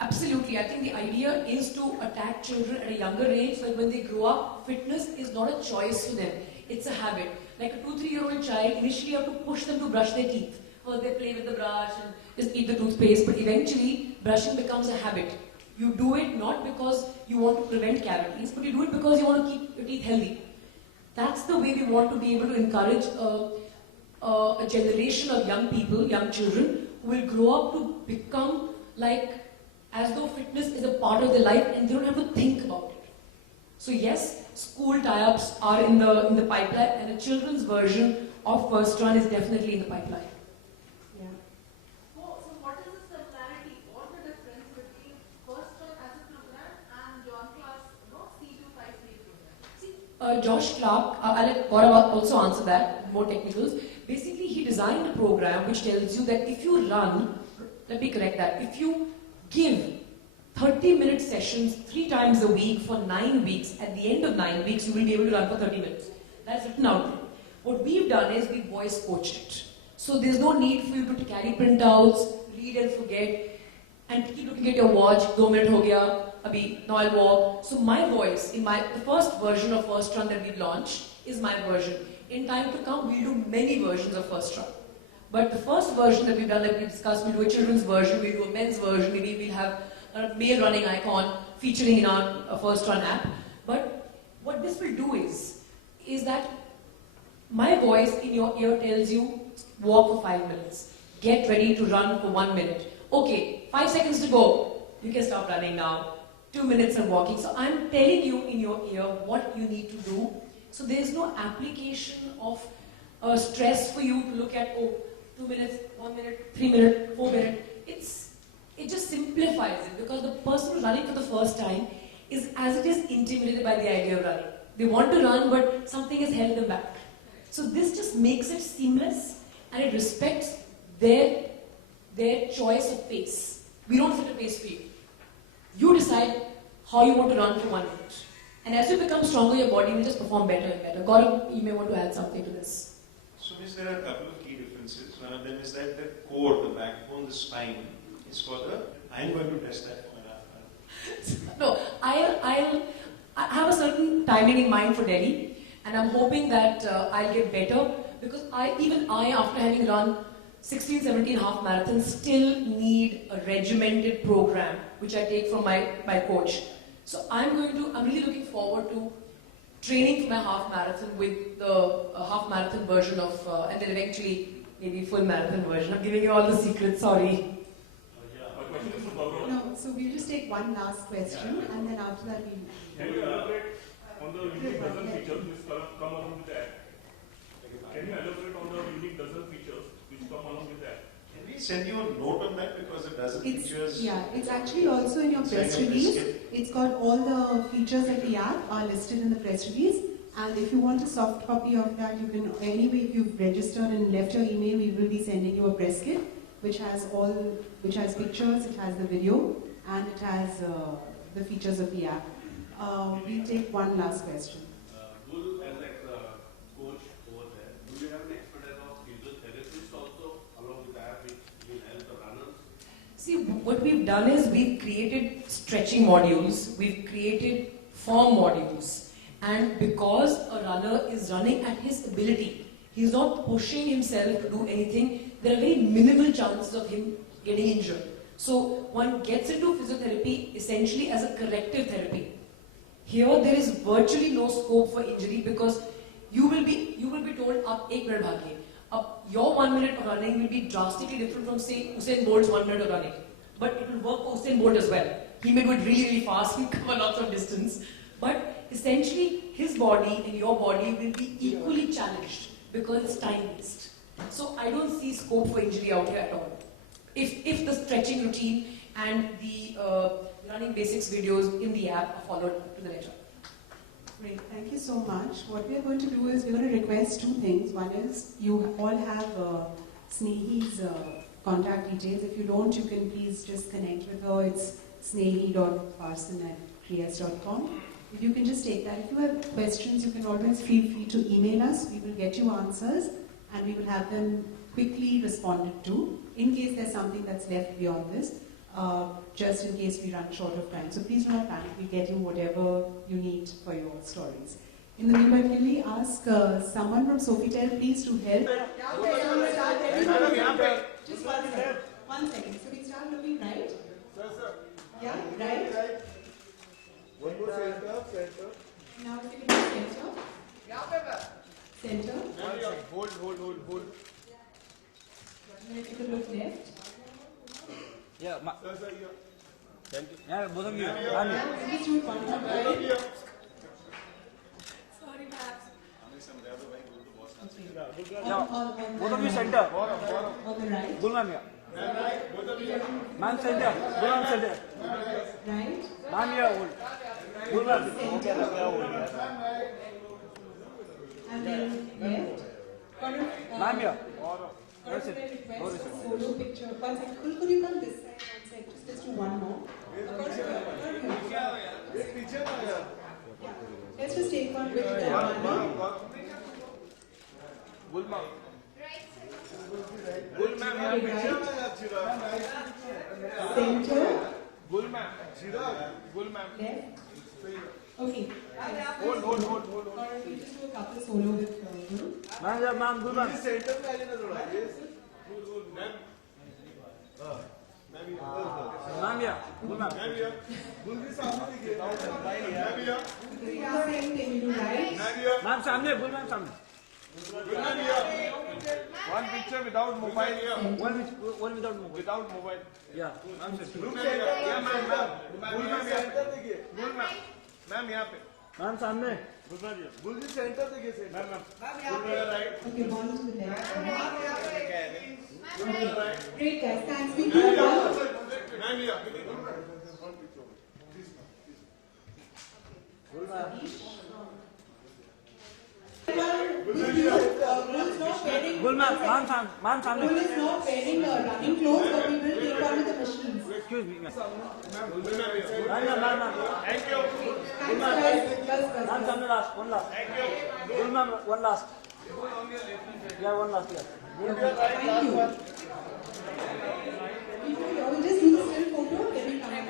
Absolutely. I think the idea is to attack children at a younger age, so that when they grow up, fitness is not a choice for them. It's a habit. Like a 2-3-year-old child, initially you have to push them to brush their teeth. First they play with the brush and just eat the toothpaste, but eventually brushing becomes a habit. You do it not because you want to prevent cavities, but you do it because you want to keep your teeth healthy. That's the way we want to be able to encourage a generation of young people, young children, who will grow up to become like as though fitness is a part of their life and they don't have to think about it. So yes, school tie-ups are in the pipeline, and a children's version of First Run is definitely in the pipeline. Yeah. So what is the similarity or the difference between First Run as a program and John Clark's C253 program? Josh Clark, I'll let Gaurav also answer that, more technicals. Basically, he designed a program which tells you that if you run, let me correct that, if you give 30-minute sessions 3 times a week for 9 weeks, at the end of 9 weeks, you will be able to run for 30 minutes. That's written out there. What we've done is we voice coached it. So there's no need for you to carry printouts, read and forget, and keep looking at your watch, 2 minutes ho gaya, abhi, now I'll walk. So my voice, the first version of First Run that we've launched is my version. In time to come, we'll do many versions of First Run. But the first version that we've done, like we discussed, we'll do a children's version, we'll do a men's version, maybe we'll have a male running icon featuring in our First Run app. But what this will do is that my voice in your ear tells you, walk for 5 minutes, get ready to run for 1 minute. Okay, 5 seconds to go, you can stop running now. 2 minutes of walking. So I'm telling you in your ear what you need to do. So there's no application of stress for you to look at, 2 minutes, 1 minute, 3 minutes, 4 minutes. It just simplifies it, because the person who's running for the first time is as it is intimidated by the idea of running. They want to run, but something has held them back. So this just makes it seamless, and it respects their choice of pace. We don't set a pace for you. You decide how you want to run for 1 minute. And as you become stronger, your body will just perform better and better. Gaurav, you may want to add something to this. So Miss, there are a couple of key differences. One of them is that the core, the backbone, the spine is for I'm going to test that for an after. No, I have a certain timing in mind for Delhi, and I'm hoping that I'll get better, because even I, after having run 16, 17 half marathons, still need a regimented program, which I take from my coach. So I'm really looking forward to training for my half marathon with the half marathon version of, and then eventually maybe full marathon version. I'm giving you all the secrets, sorry. No, so we'll just take one last question, and then after that we'll... Can you elaborate on the unique dozen features which come along with that? Can you elaborate on the unique dozen features which come along with that? Can we send you a note on that, because the dozen features... Yeah, it's actually also in your press release. It's got all the features of the app are listed in the press release. And if you want a soft copy of that, you can, anyway, if you've registered and left your email, we will be sending you a press kit, which has pictures, it has the video, and it has the features of the app. We'll take one last question. Do you, as a coach over there, do you have an expertise of physiotherapists also along with the app which will help the runners? See, what we've done is we've created stretching modules, we've created form modules, and because a runner is running at his ability, he's not pushing himself to do anything, there are very minimal chances of him getting injured. So one gets into physiotherapy essentially as a corrective therapy. Here there is virtually no scope for injury, because you will be told up 1 minute bhagiye. Your 1 minute of running will be drastically different from, say, Usain Bolt's 1 minute of running. But it will work for Usain Bolt as well. He may do it really, really fast and cover lots of distance. But essentially his body and your body will be equally challenged, because it's time-based. So I don't see scope for injury out here at all. If the stretching routine and the running basics videos in the app are followed to the letter. Great, thank you so much. What we are going to do is we're going to request 2 things. One is you all have Snehi's contact details. If you don't, you can please just connect with her. It's snehi.parson@creas.com. If you can just take that. If you have questions, you can always feel free to email us. We will get you answers, and we will have them quickly responded to. In case there's something that's left beyond this, just in case we run short of time. So please do not panic. We'll get you whatever you need for your stories. In the meanwhile, can we ask someone from Sofitel please to help? Just 1 second. 1 second. So we start looking right. Yeah, right. One more center. Now if you can do center. Center. Hold. And if you could look left. Yeah, Thank you. yeah, both of you. Please do it one more time. Sorry, ma'am. Okay. Yeah. On Both of you the, center. on the right. Gul ma'am here. Ma'am center. Gul ma'am center. Right. Ma'am here hold. Gul ma'am. And then left. Ma'am here. Request a solo picture. 1 second. Could you come this side? 1 second. Just do one more. Let's just take one with the Gul ma'am. Center. Gul ma'am. Left. Okay. Hold. Or we just do a couple solo with Guru. Ma'am here, ma'am, Gul ma'am. Center में आइए ना थोड़ा. Yes. Ma'am here. Gul ma'am. Gul भी सामने दिखिए. Same thing. You do right. Ma'am सामने, Gul ma'am सामने. One picture without mobile. One without mobile. Without mobile. Yeah, ma'am center. Group center. Yeah, ma'am. Gul ma'am center देखिए. Gul ma'am. Ma'am यहाँ पे. Ma'am सामने. Gul जी center देखिए center. Okay, one to the left. Okay. Great guys. Thanks. We do one. Gul ma'am सामने. Gul is not wearing running clothes, but we will take one with the machines. Excuse me, ma'am. Ma'am. Thanks guys. Bus. Ma'am सामने last, one last. Gul ma'am, one last. Yeah, one last, yeah. Thank you. We'll just do the still photo, then we come back.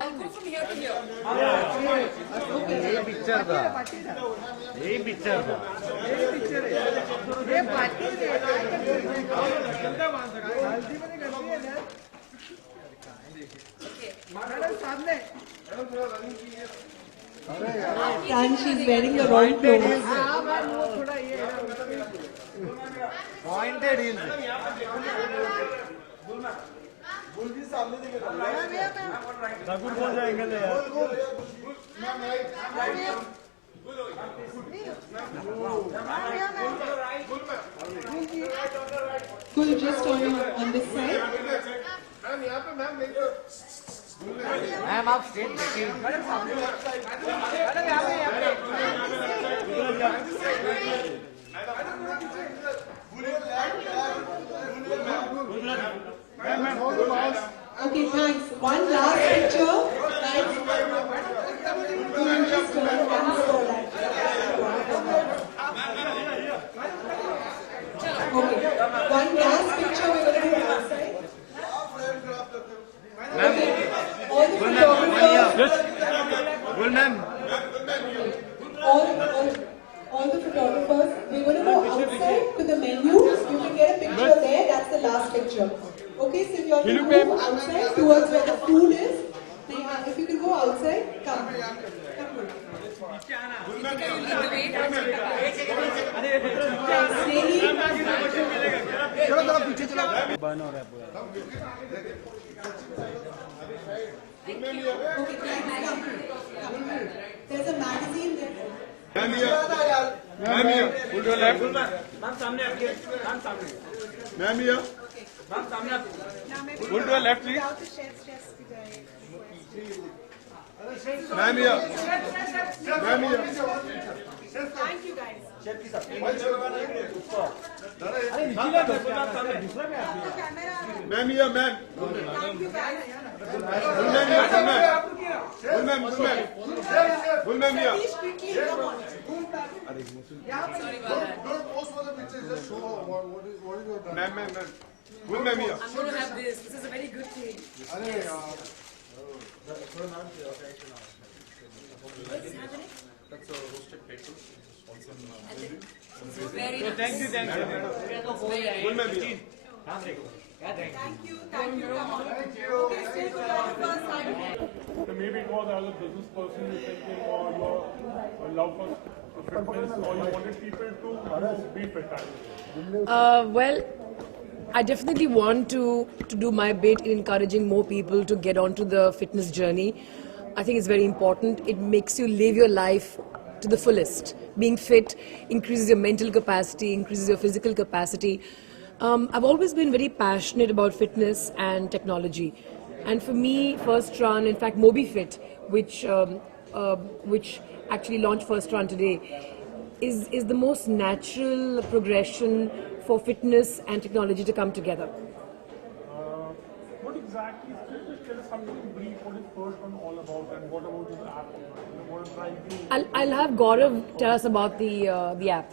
I'll go from here to here. यही picture था. यही picture था. And she's wearing the wrong clothes. Pointed in. Gul जी सामने देखिए. ठाकुर कौन सा angle है यार? Gul just on this side. Ma'am यहाँ पे ma'am मेरे को. मैम आप स्ट्रेट देखिए. Okay, thanks. One last picture. Guys, you just one for that. Okay, one last picture we're going to do outside. Okay, all the photographers. Gul ma'am. All the photographers, we're going to go outside to the menu. You can get a picture there. That's the last picture. Okay, so if you all can move outside towards where the food is. If you can go outside, come. Burn हो रहा है पूरा. Okay, thanks. Come. There's a magazine there. Ma'am here. Pull your left. Ma'am सामने आपके. Ma'am सामने. Ma'am here. Ma'am सामने आपके. Pull to your left, please. Ma'am here. Ma'am here. Thank you guys. अरे निकले तो मैम सामने. Ma'am here, ma'am. Thank you guys. Full ma'am here, full ma'am. Full ma'am, full ma'am. Full ma'am here. Please quickly come on. Sorry about that. Don't post for the picture, just show what is your done. Ma'am. Full ma'am here. I'm going to have this. This is a very good thing. What's happening? That's a roasted pickle. Very nice. Thank you. Full ma'am here. So maybe it was as a business person you thinking, or your love for fitness, or you wanted people to be fit. Well, I definitely want to do my bit in encouraging more people to get onto the fitness journey. I think it's very important. It makes you live your life to the fullest. Being fit increases your mental capacity, increases your physical capacity. I've always been very passionate about fitness and technology. And for me, First Run, in fact, MobiFit, which actually launched First Run today, is the most natural progression for fitness and technology to come together. What exactly, can you just tell us something brief, what is First Run all about, and what about this app? What is trying to... I'll have Gaurav tell us about the app.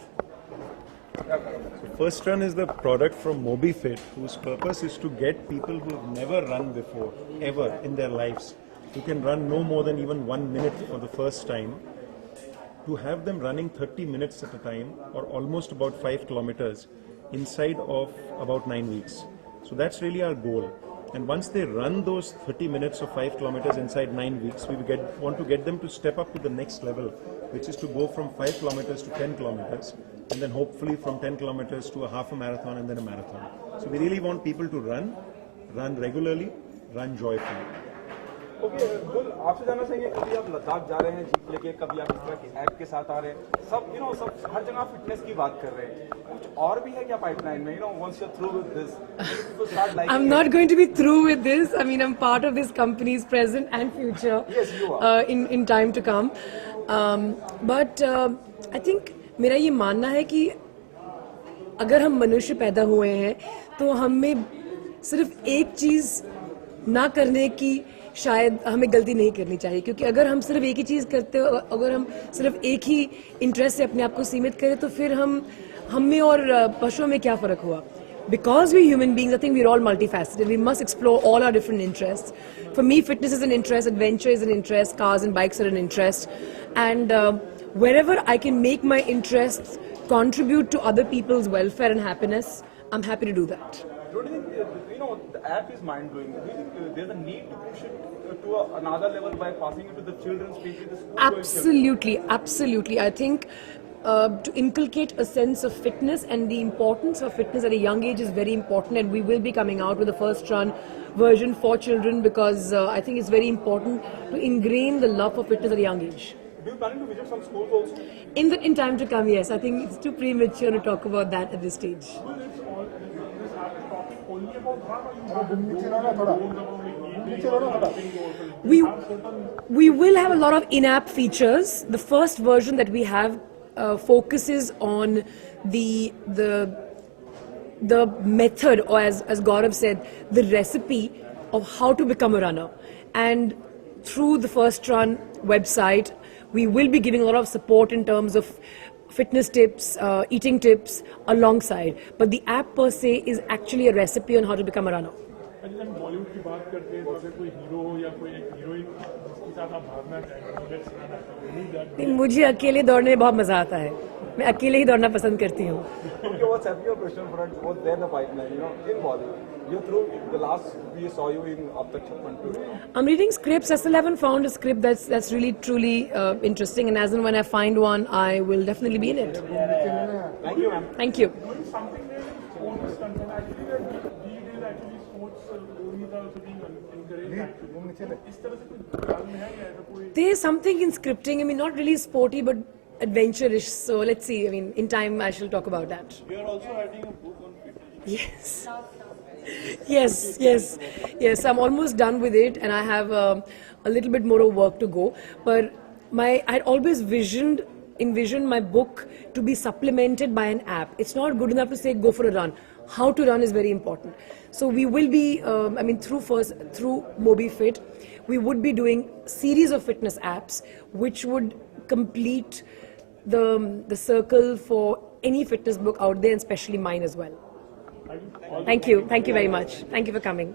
First Run is the product from MobiFit, whose purpose is to get people who have never run before, ever in their lives, who can run no more than even 1 minute for the first time, to have them running 30 minutes at a time, or almost about 5 kilometers, inside of about 9 weeks. So that's really our goal. And once they run those 30 minutes or 5 kilometers inside 9 weeks, we want to get them to step up to the next level, which is to go from 5 kilometers to 10 kilometers, and then hopefully from 10 kilometers to a half a marathon and then a marathon. So we really want people to run regularly, run joyfully. Okay गुल आपसे जानना चाहेंगे कभी आप लद्दाख जा रहे हैं jeep लेके कभी आप इस तरह की ऐप के साथ आ रहे हैं सब सब हर जगह फिटनेस की बात कर रहे हैं कुछ और भी है क्या पाइपलाइन में once you're through with this people start liking I'm not going to be through with this. I mean, I'm part of this company's present and future. Yes, you are. In time to come. But I think मेरा ये मानना है कि अगर हम मनुष्य पैदा हुए हैं तो हमें सिर्फ एक चीज़ ना करने की शायद हमें गलती नहीं करनी चाहिए क्योंकि अगर हम सिर्फ एक ही चीज़ करते हो अगर हम सिर्फ एक ही इंटरेस्ट से अपने आप को सीमित करें तो फिर हम में और पशुओं में क्या फ़र्क हुआ Because we're human beings, I think we're all multifaceted. We must explore all our different interests. For me, fitness is an interest, adventure is an interest, cars and bikes are an interest. And wherever I can make my interests contribute to other people's welfare and happiness, I'm happy to do that. Don't you think, the app is mind-blowing. Do you think there's a need to push it to another level by passing it to the children, especially the school? Absolutely, absolutely. I think to inculcate a sense of fitness and the importance of fitness at a young age is very important, and we will be coming out with the First Run version for children because I think it's very important to ingrain the love for fitness at a young age. Do you plan to visit some schools also? In time to come, yes. I think it's too premature to talk about that at this stage. We will have a lot of in-app features. The first version that we have focuses on the method, or as Gaurav said, the recipe of how to become a runner. And through the First Run website, we will be giving a lot of support in terms of fitness tips, eating tips alongside. But the app per se is actually a recipe on how to become a runner. मुझे अकेले दौड़ने में बहुत मजा आता है मैं अकेले ही दौड़ना पसंद करती हूँ Okay, what's happening? Question front. What's there in the pipeline? In Bollywood, you're through. The last we saw you in Up the Chapman. I'm reading scripts. I still haven't found a script that's really truly interesting. And as and when I find one, I will definitely be in it. Thank you, ma'am. Thank you. Something there in sports content. Actually, these days actually sports movies are also being encouraged. इस तरह से कोई ध्यान में है या ऐसा कोई? There's something in scripting. I mean, not really sporty, but adventurous. So let's see. I mean, in time, I shall talk about that. You are also writing a book on fitness. Yes. Yes. I'm almost done with it, and I have a little bit more of work to go. But I'd always envisioned my book to be supplemented by an app. It's not good enough to say go for a run. How to run is very important. So we will be, through MobiFit, we would be doing series of fitness apps, which would complete the circle for any fitness book out there, and especially mine as well. Thank you very much. Thank you for coming.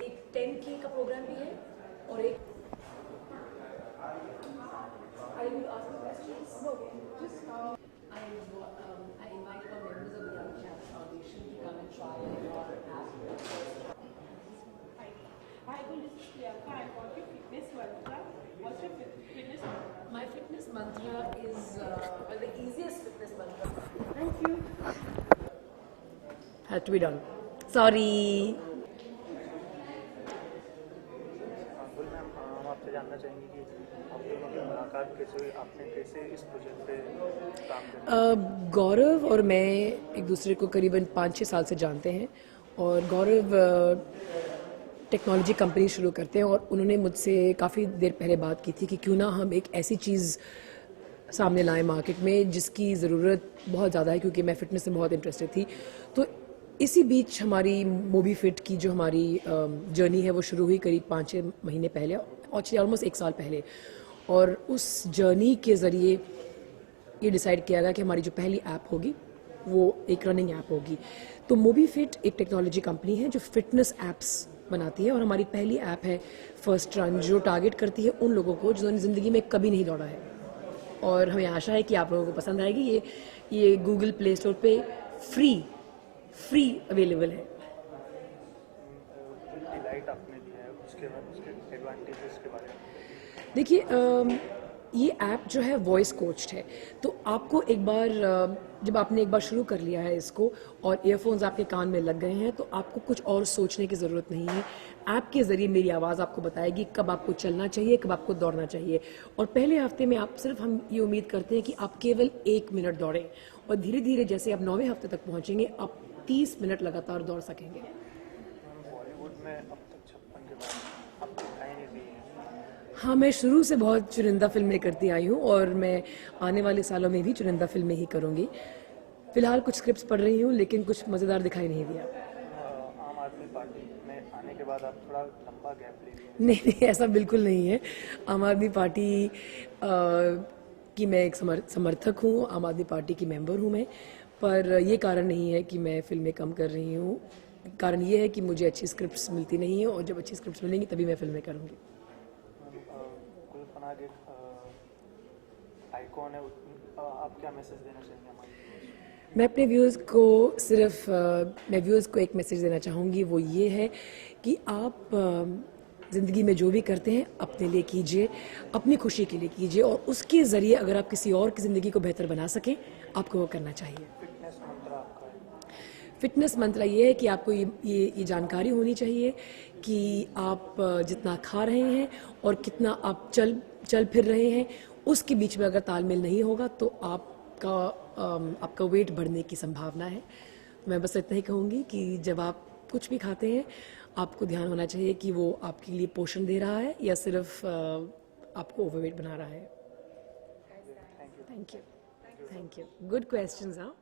एक 10K का programme भी है और एक I will ask you questions. No, just I invite our members of the Young Champs Foundation to come and try our app. Hi, this is Priyanka. I got your fitness mantra. What's your fitness mantra? My fitness mantra is the easiest fitness mantra. Thank you. Had to be done. Sorry. गुल ma'am, हम आपसे जानना चाहेंगे कि आप दोनों की मुलाकात कैसे हुई, आपने कैसे इस प्रोजेक्ट पे काम किया? गौरव और मैं एक दूसरे को करीबन 5-6 साल से जानते हैं और गौरव टेक्नोलॉजी कंपनी शुरू करते हैं और उन्होंने मुझसे काफ़ी देर पहले बात की थी कि क्यों ना हम एक ऐसी चीज़ सामने लाएं मार्केट में जिसकी ज़रूरत बहुत ज़्यादा है, क्योंकि मैं फ़िटनेस में बहुत इंटरेस्टेड थी। तो इसी बीच हमारी मोबी फिट की जो हमारी जर्नी है वो शुरू हुई करीब 5-6 महीने पहले और ऑलमोस्ट 1 साल पहले। और उस जर्नी के ज़रिए ये डिसाइड किया गया कि हमारी जो पहली ऐप होगी वो एक रनिंग ऐप होगी। तो मोबी फिट एक टेक्नोलॉजी कंपनी है जो फिटनेस ऐप्स बनाती है और हमारी पहली ऐप है फर्स्ट रन, जो टारगेट करती है उन लोगों को जिन्होंने ज़िंदगी में कभी नहीं दौड़ा है। और हमें आशा है कि आप लोगों को पसंद आएगी। ये गूगल प्ले स्टोर पे फ्री अवेलेबल है। डिलाइट आपने दिया है, उसके बाद उसके एडवांटेजेस के बारे में। देखिए, ये ऐप जो है वॉइस कोच्ड है, तो आपको एक बार जब आपने एक बार शुरू कर लिया है इसको और ईयरफोन्स आपके कान में लग गए हैं तो आपको कुछ और सोचने की ज़रूरत नहीं है। ऐप के ज़रिए मेरी आवाज़ आपको बताएगी कब आपको चलना चाहिए, कब आपको दौड़ना चाहिए। और पहले हफ्ते में आप सिर्फ हम ये उम्मीद करते हैं कि आप केवल 1 मिनट दौड़ें और धीरे धीरे जैसे आप 9वें हफ्ते तक पहुँचेंगे आप 30 मिनट लगातार दौड़ सकेंगे। बॉलीवुड में अब तक 56 के बाद आप दिखाई नहीं दी हैं। हाँ, मैं शुरू से बहुत चुनिंदा फिल्में करती आई हूँ और मैं आने वाले सालों में भी चुनिंदा फिल्में ही करूँगी। फिलहाल कुछ स्क्रिप्ट्स पढ़ रही हूँ लेकिन कुछ मज़ेदार दिखाई नहीं दिया। आम आदमी पार्टी में आने के बाद आप थोड़ा लंबा गैप ले लिए। नहीं, ऐसा बिल्कुल नहीं है। आम आदमी पार्टी की मैं एक समर्थक हूँ, आम आदमी पार्टी की मेंबर हूँ मैं, पर ये कारण नहीं है कि मैं फिल्में कम कर रही हूँ। कारण ये है कि मुझे अच्छी स्क्रिप्ट्स मिलती नहीं है और जब अच्छी स्क्रिप्ट्स मिलेंगी तभी मैं फिल्में करूँगी। गुलपनाग एक आइकॉन है, आप क्या मैसेज देना चाहेंगे हमारे? मैं अपने व्यूअर्स को एक मैसेज देना चाहूँगी, वो ये है कि आप ज़िंदगी में जो भी करते हैं अपने लिए कीजिए, अपनी खुशी के लिए कीजिए और उसके ज़रिए अगर आप किसी और की ज़िंदगी को बेहतर बना सकें आपको वो करना चाहिए। फिटनेस मंत्र आपका है? फिटनेस मंत्र ये है कि आपको ये जानकारी होनी चाहिए कि आप जितना खा रहे हैं और कितना आप चल फिर रहे हैं उसके बीच में अगर तालमेल नहीं होगा तो आपका वेट बढ़ने की संभावना है। मैं बस इतना ही कहूँगी कि जब आप कुछ भी खाते हैं आपको ध्यान होना चाहिए कि वो आपके लिए पोषण दे रहा है या सिर्फ आपको ओवरवेट बना रहा है। Thank you. Good questions. हाँ।